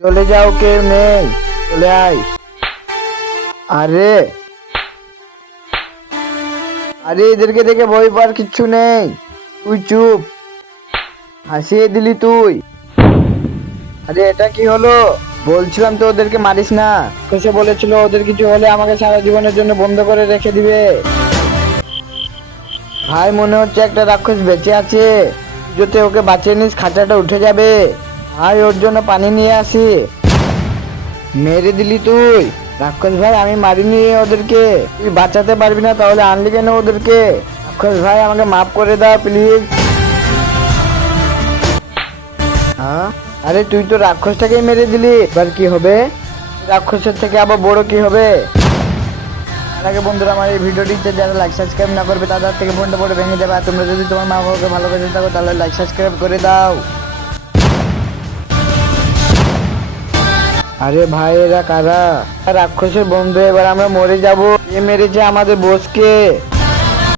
চলে যাও, কেউ নেই, চলে আয়। আরে আরে এদেরকে দেখে ভয় পাওয়ার কিচ্ছু নেই, তুই চুপ, হাসিয়ে দিলি তুই। আরে এটা কি হলো? বলছিলাম তো ওদেরকে মারিস না। সে বলেছিল ওদের কিছু হলে আমাকে সারা জীবনের জন্য বন্ধ করে রেখে দিবে। ভাই মনে হচ্ছে একটা রাক্ষস বেঁচে আছে, যদি ওকে বাঁচিয়ে নিস খাঁচাটা উঠে যাবে। ভাই ওর জন্য পানি নিয়ে আসি। মেরে দিলি তুই। রাক্ষস ভাই আমি মারিনি ওদেরকে, তুই বাঁচাতে পারবি না তাহলে আনলি কেন ওদেরকে? রাক্ষস ভাই আমাকে মাফ করে দাও প্লিজ। হ্যাঁ, আরে তুই তো রাক্ষসটাকেই মেরে দিলি, এবার কি হবে? রাক্ষসের থেকে আবার বড় কি হবে? তার আগে বন্ধুরা আমার এই ভিডিওটিতে যারা লাইক সাবস্ক্রাইব না করবে তাদের থেকে ফোনটা পড়ে ভেঙে যাবে। আর তোমরা যদি তোমার মা বাবাকে ভালোবেসে থাকো তাহলে লাইক সাবস্ক্রাইব করে দাও। আরে ভাই এরা কারা? রাক্ষসের বন্ধু, এবার আমরা মরে যাব। এ মেরেছে আমাদের বসকে।